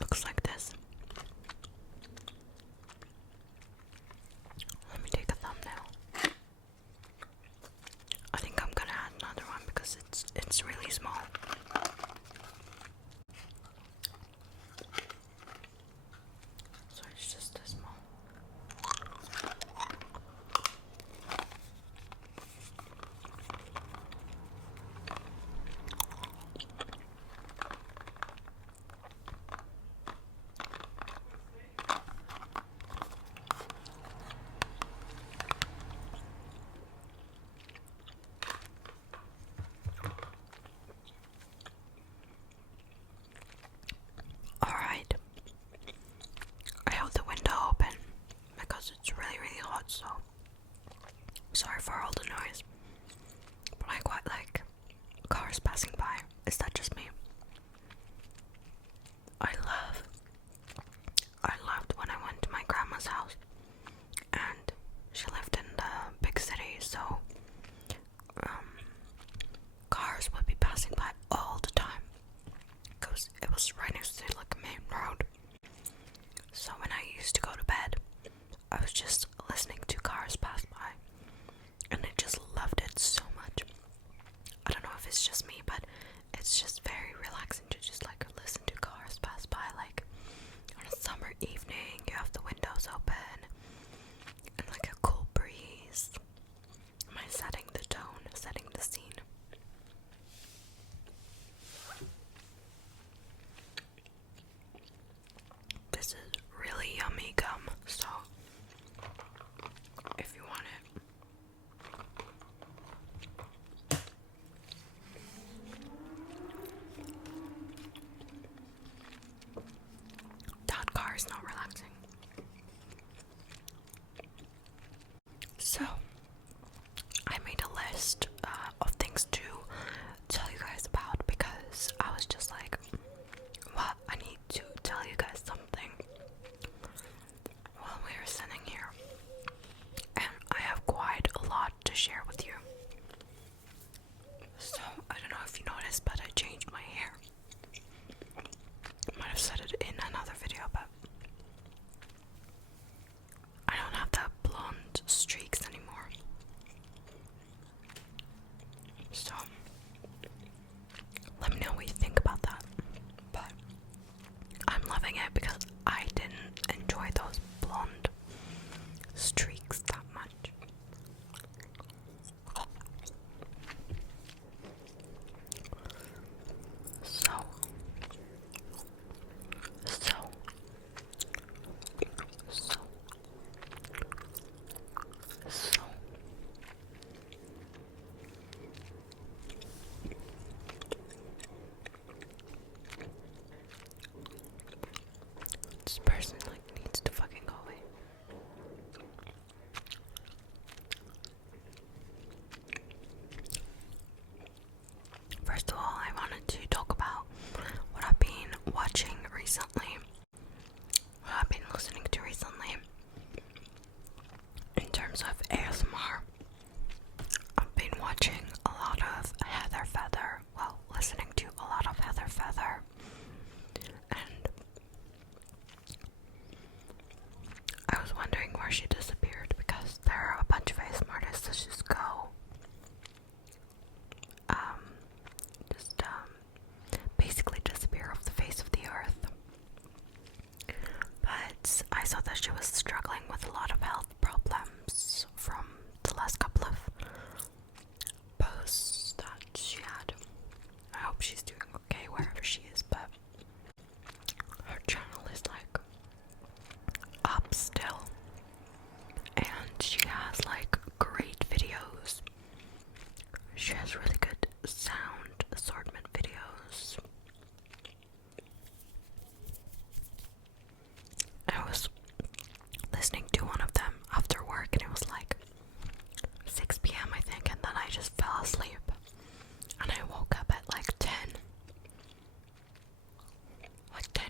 Looks like this. Let me take a thumbnail. I think I'm gonna add another one because it's really small. So it's just this small. Alright. I held the window open because it's really hot, so sorry for all the noise. But I quite like cars passing by. Is that just me? I loved when I went to my grandma's house, and she lived in the big city, so cars would be passing by all the time because it was right next to like a main road. So when I used to go to bed, I was just listening to cars pass by, and I just loved it so much. I don't know if it's just me, but it's just very relaxing to just like listen to cars pass by. Like on a summer evening, you have the windows open and like a cool breeze. Am I setting the tone, setting the scene? This is really yummy gum, so if you want it. That car is not relaxing. So, I made a list of things to tell you guys about because I was just like, well, I need to tell you guys something while we are sitting here. And I have quite a lot to share with you. So, I don't know if you noticed, but I changed my hair. I might have said it in another video, but I don't have that blonde streaks anymore. So, let me know what you think about that. But I'm loving it because I didn't enjoy those blonde streaks that much. So, this person like needs to fucking go away. First of all, I wanted to talk about what I've been watching recently, what I've been listening to recently. In terms of ASMR, I've been watching a lot of Heather Feather, well, listening to a lot of Heather Feather, and I was wondering where she disappeared because there are a bunch of ASMR artists that just go basically disappear off the face of the earth. But I saw that she was struggling with a lot of health problems from the last couple of posts that she had. I hope she's doing okay wherever she is, but her channel is like up still, and she has like great videos. She has really good sound assortment videos. I was listening to one of them after work and it was like 6 p.m. I think, and then I just fell asleep and I woke up at like 10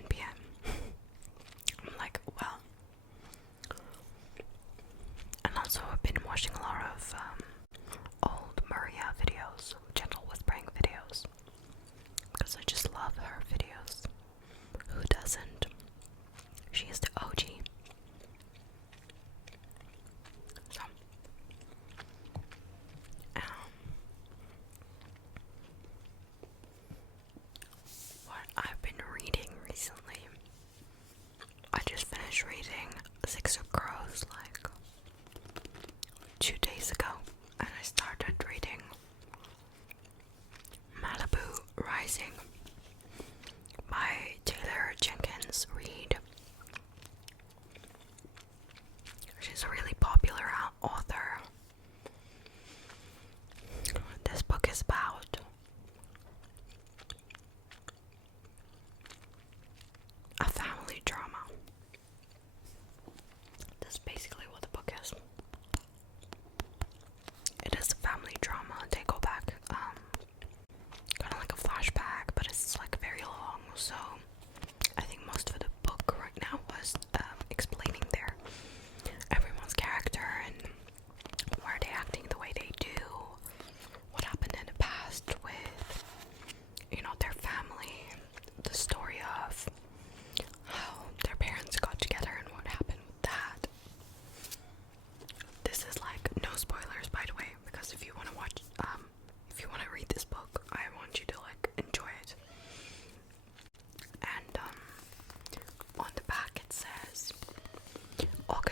p.m. I'm like, well. And also I've been watching a lot of old Maria videos, gentle whispering videos, because I just love her videos. Who doesn't?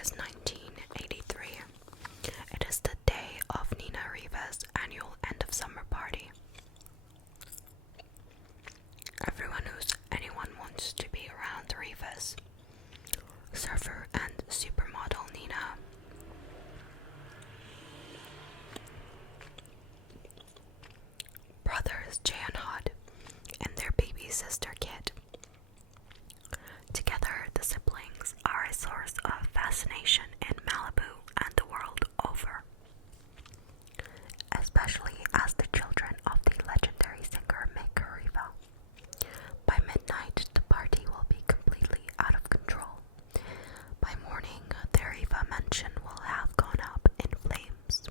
is 1983. It is the day of Nina Riva's annual end of summer party. Anyone wants to be around the Rivas. Surfer and supermodel Nina. Brothers Jay and Hod, and their baby sister Kit. Together, the siblings are a source of fascination in Malibu and the world over, especially as the children of the legendary singer Mick Riva. By midnight, the party will be completely out of control. By morning, the Riva mansion will have gone up in flames.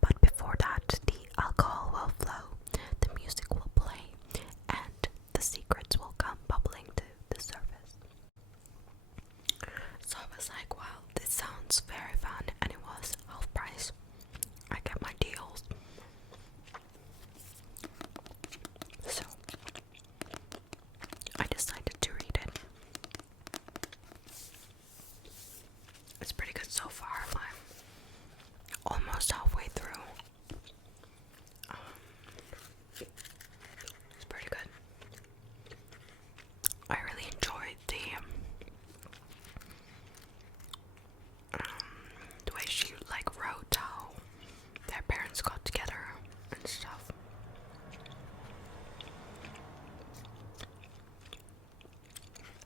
But before that, the alcohol will flow, the music will play, and the secrets will come bubbling to the surface. So I was like, wow, this sounds very fun, and it was half price. I get my deals. So I decided to read it. It's pretty good so far. I'm almost halfway through. It's pretty good. I really enjoyed the way she wrote how their parents got together and stuff.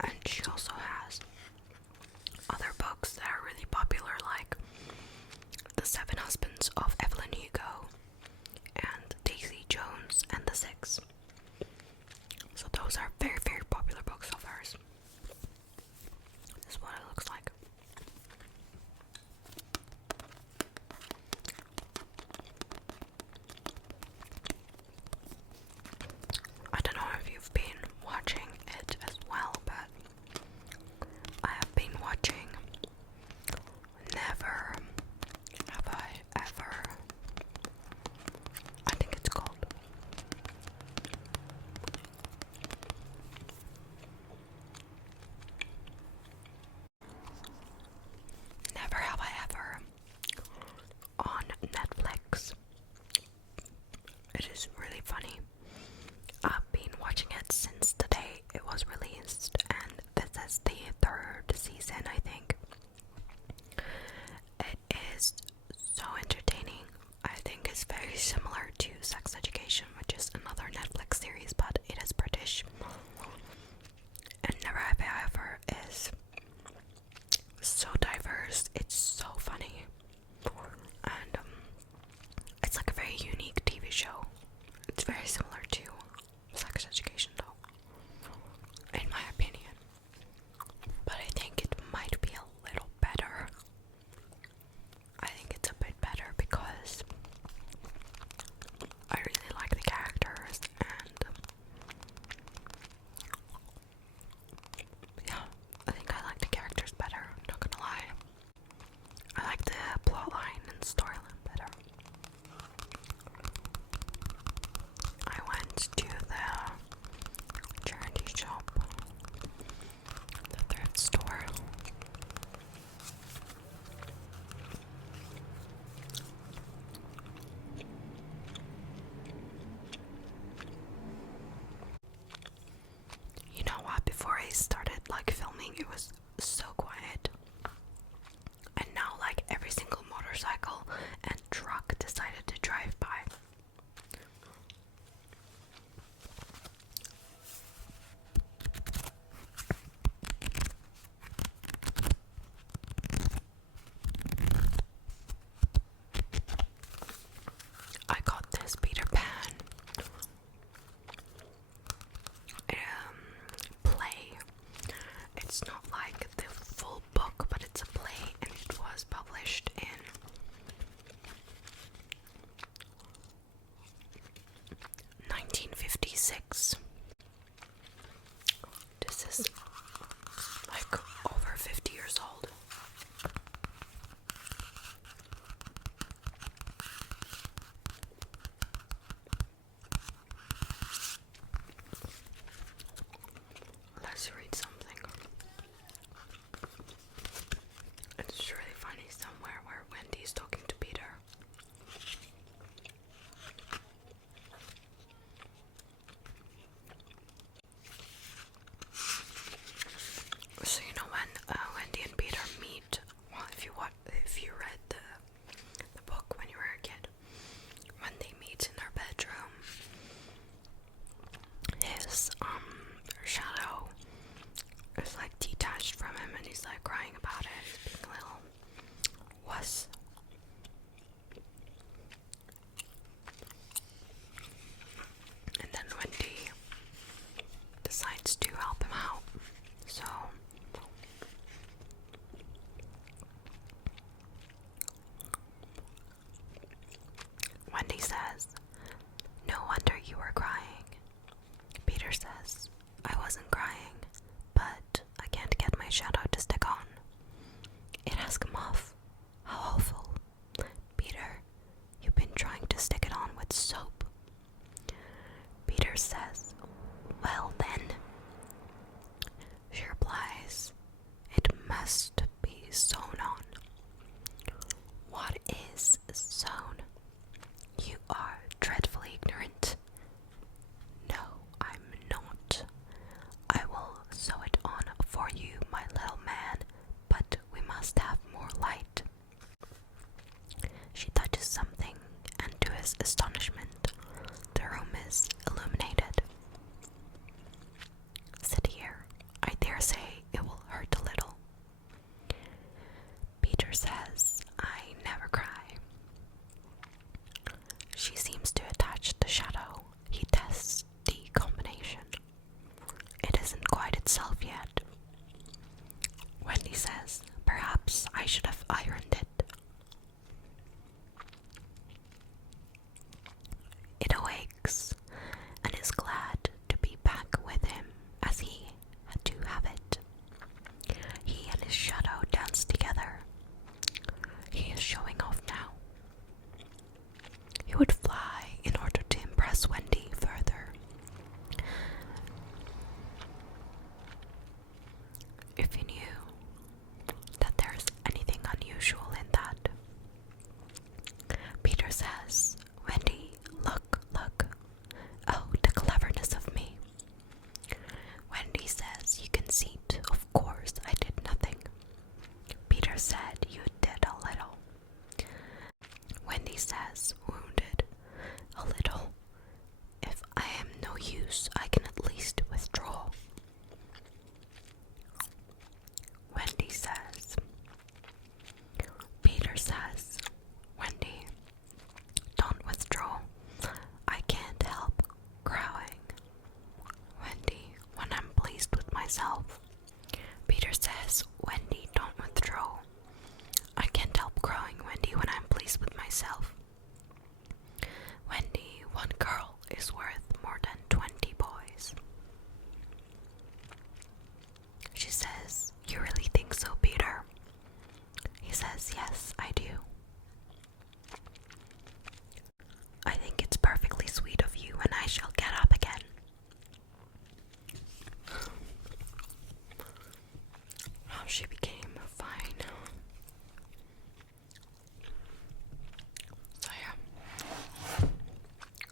And she also has other books that are really popular, like The Seven Husbands of Evelyn Hugo and Daisy Jones and the Six. So those are very, very popular books of hers. This is what it looks like. I don't know if you've been watching it as well, but I have been watching Never Have I Ever. I think it's called. Never Have I Ever on Netflix. It is really funny. I've been watching it since the day it was released, and this is the third season, I think. It is so entertaining. I think it's very similar to Sex Education, which is another Netflix series, but it is British. And Never Have I Ever is so diverse. It's so funny. And it's like a very unique TV show. It's very similar to Sex Education, though, in my opinion. But I think it might be a little better. I think it's a bit better because I really like the characters, and yeah, I think I like the characters better, not gonna lie. I like the plotline and storyline better. I went to the charity shop, the thrift store. You know what? Before I started filming, it was so quiet. And now every single motorcycle and truck decided to drive by. I got this Peter Pan play. It's not like the full book, but it's a play, and it was published in 1956. This is over 50 years old. Let's read something. shadow to stick on. It has come off. How awful. Peter, you've been trying to stick it on with soap. Peter says, well then. She replies, it must be sewn on. What is sewn? You are dreadfully ignorant. No, I'm not. I will sew it on for you, my little man, but we must have more light. She touches something, and to his astonishment, the room is illuminated. Sit here. I dare say it will hurt a little. Peter says, I never cry. She seems to attach the shadow. He tests the combination. It isn't quite itself yet. Wendy says, perhaps I should have ironed it. It awakes and is glad to be back with him as he had to have it. He and his shadow dance together. He is showing off now. He would fly in order to impress Wendy further. If you knew that there's anything unusual in that. Peter says, Wendy, look, look. Oh, the cleverness of me. Wendy says, you conceit. Of course, I did nothing. Peter said, you did a little. Wendy says, wounded. A little. If I am no use, I can at least withdraw. Wendy says. Peter says, Wendy, don't withdraw. I can't help crowing. Wendy, when I'm pleased with myself. Peter says, Wendy, don't withdraw. I can't help crowing, Wendy, when I'm pleased with myself. Wendy, one girl is worth more than 20 boys. She says, you really think so, Peter? He says, yes, I do. I think it's perfectly sweet of you, and I shall get up again. How she became fine. So yeah,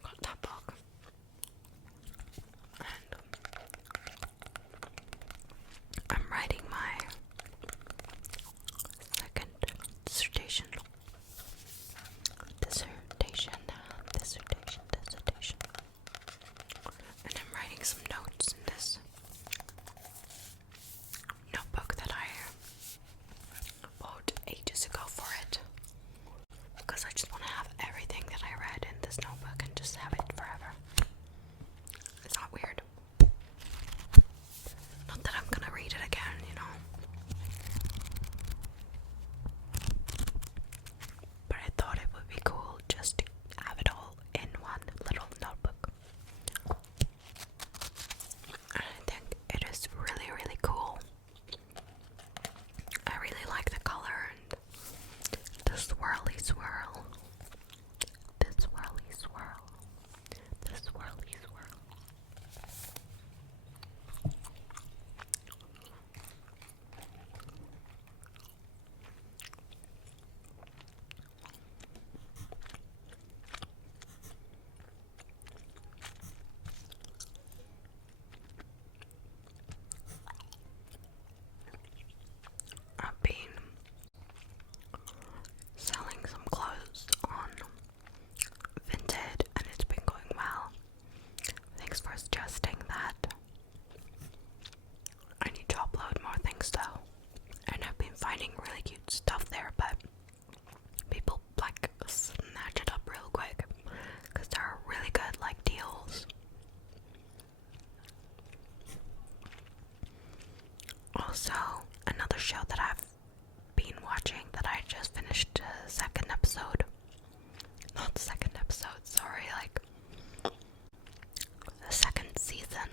got that book, and I'm writing my second dissertation. And I'm writing some notes in this notebook that I bought ages ago for it, because I just want to have everything that I read in this notebook and just have it forever. It's not weird. Not that I'm gonna read it again, you know. But I thought it would be cool just to have it all in one little notebook. And I think it is really, really cool. I really like the color and the swirly swirl. The swirly swirl. The swirly swirl. I've been selling some clothes on Vinted and it's been going well. Thanks for suggesting that. I need to upload more things though. And I've been finding really cute stuff there, but people like snatch it up real quick because they're really good, like deals. Also, another show that I've been watching that I just finished the second episode. Not the second episode, sorry, like the second season.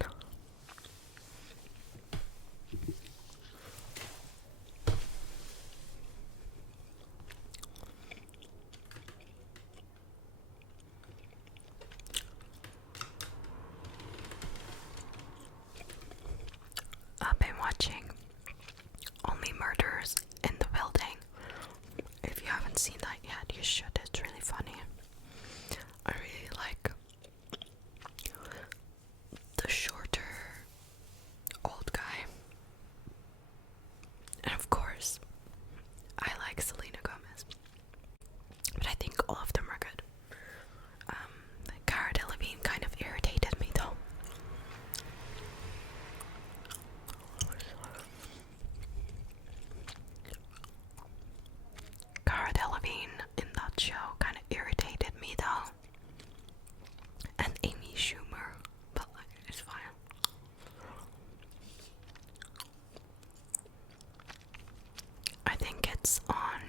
haven't seen that yet, you should. It's really funny. I really like the shorter old guy. And of course, I like Selena Gomez. But I think all of them are good. Cara Delevingne kind of irritated me though. Cara Delevingne in that show kind of irritated me though. And Amy Schumer, but like, it's fine. I think it's on.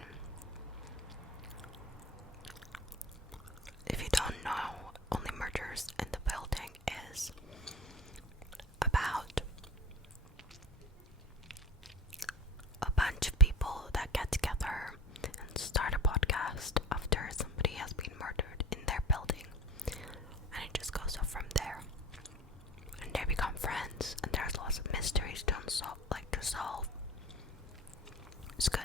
If you don't know, Only Murders in the Building is about a bunch of people that get together and start a podcast after somebody has been murdered in their building, and it just goes up from there, and they become friends, and there's lots of mysteries to solve. It's good.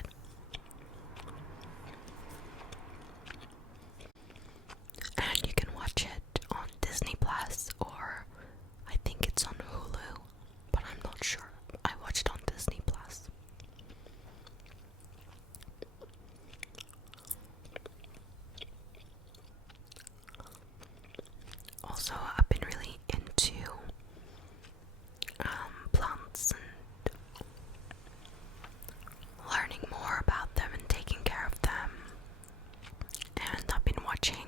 And you can watch it on Disney Plus, or I think it's on Hulu, but I'm not sure. I watched it on Disney Plus. Also, I've been really into plants and learning more about them and taking care of them. And I've been watching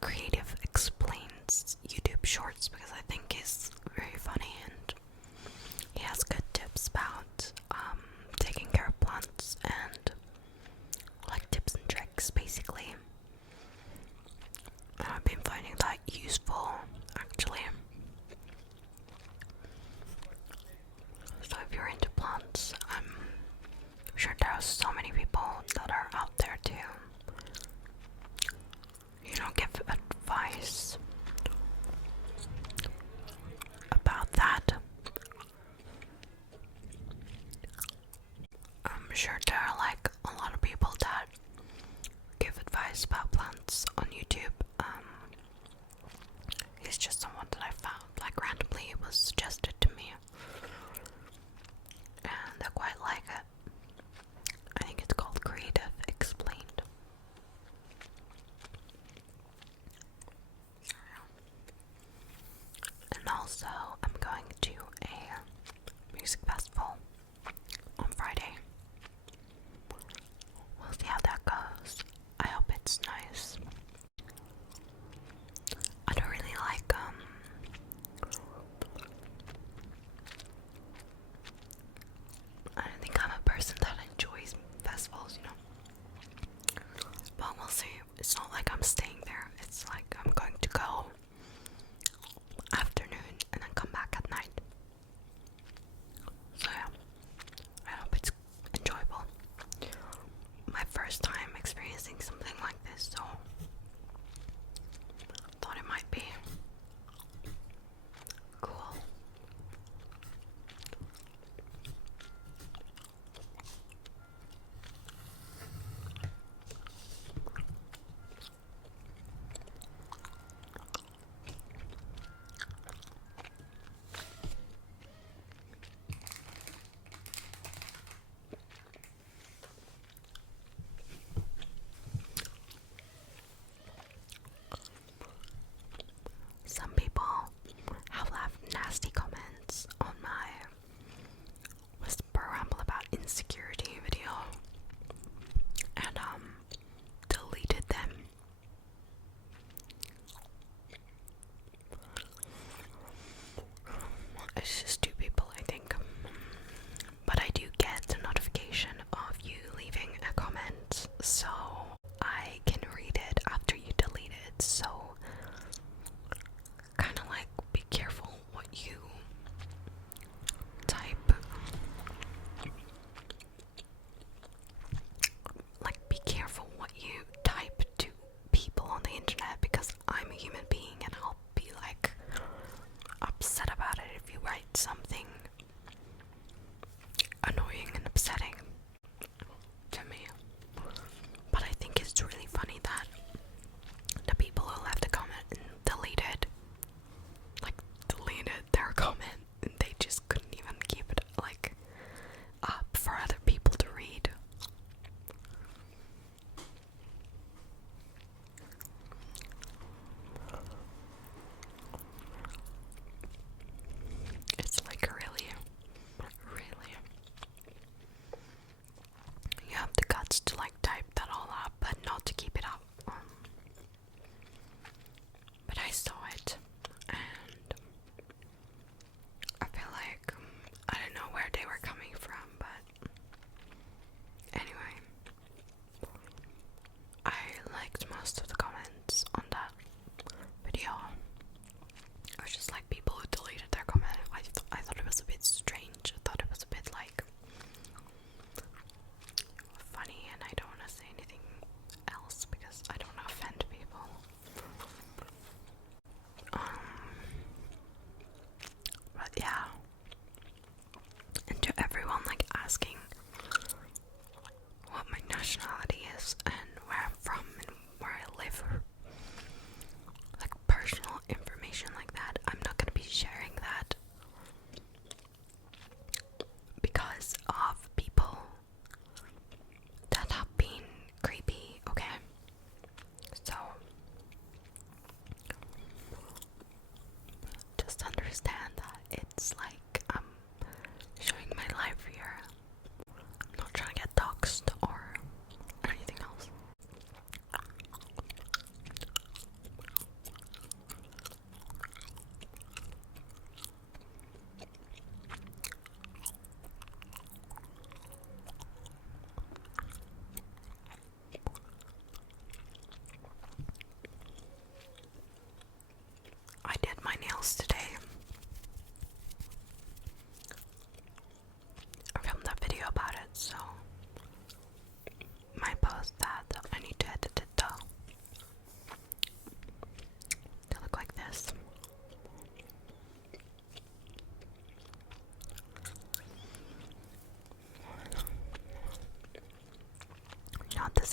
Creative Explains YouTube shorts because I think he's very funny and he has good tips about taking care of plants and like tips and tricks basically. I've been finding that useful actually. So if you're into plants, I'm sure there are so many people that are out there to, give advice about that. I'm sure there are like a lot of people that give advice about plants on YouTube. It's just someone that I found, like randomly it was suggested to me, and I quite like it. I think it's called Creative Explained. And also, I'm going to a music festival on Friday. We'll see how that goes. I hope it's nice. I don't really like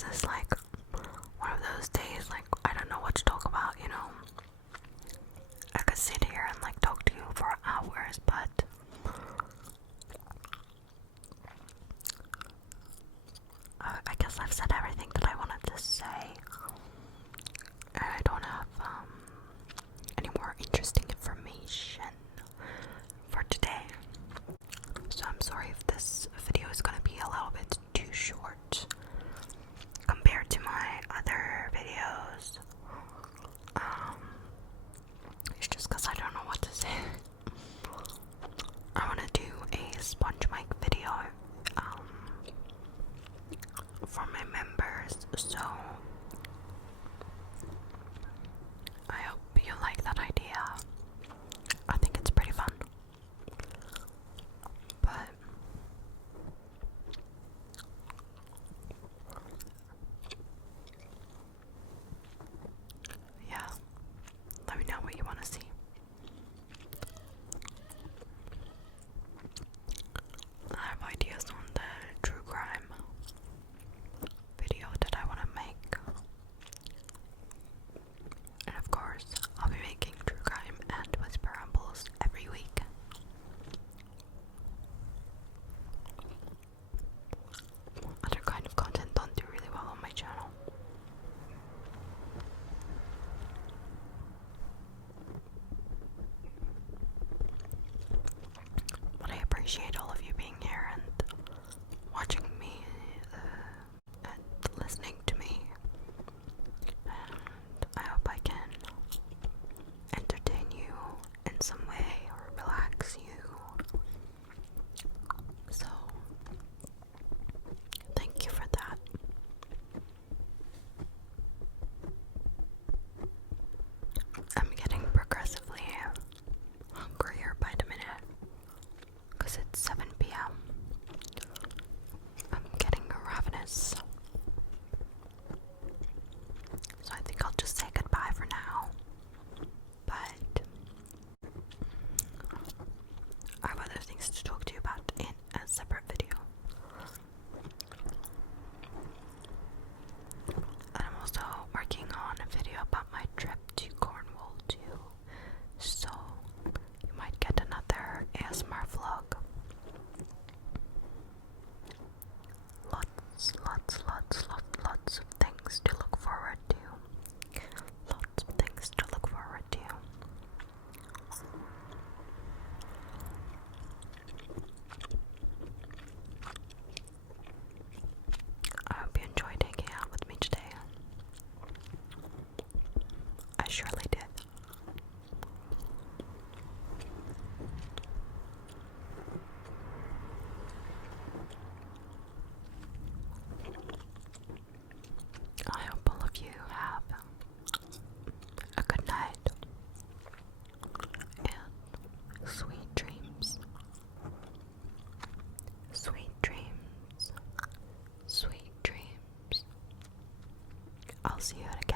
this is like one of those days, like I don't know what to talk about, you know. I could sit here and like talk to you for hours, but I guess I've said everything that I wanted to say, and I don't have any more interesting information for today. So I'm sorry if this video is gonna be a little bit too short compared to my other videos. It's just because I don't know what to say. I want to do a sponge mic video for my members, so I hope you like that idea. I think it's pretty fun. But yeah, let me know what you want to see. I have ideas on the true crime video that I want to make. And of course, I'll be making true crime and whisper rambles every week. Other kind of content don't do really well on my channel. But I appreciate all of you being here and watching me and listening to me. And I hope I can entertain you in some way or relax you. So, thank you for that. I'm getting progressively hungrier by the minute because it's 7 p.m. I'm getting ravenous. So I think I'll just say goodbye for now. But I have other things to talk to you about in a separate video. And I'm also working on a video about my trip to Cornwall too. So you might get another ASMR vlog. Lots of things to look forward to. Lots of things to look forward to. I hope you enjoyed hanging out with me today. I surely did. I hope all of you have a good night and sweet dreams. Sweet dreams. Sweet dreams. I'll see you again.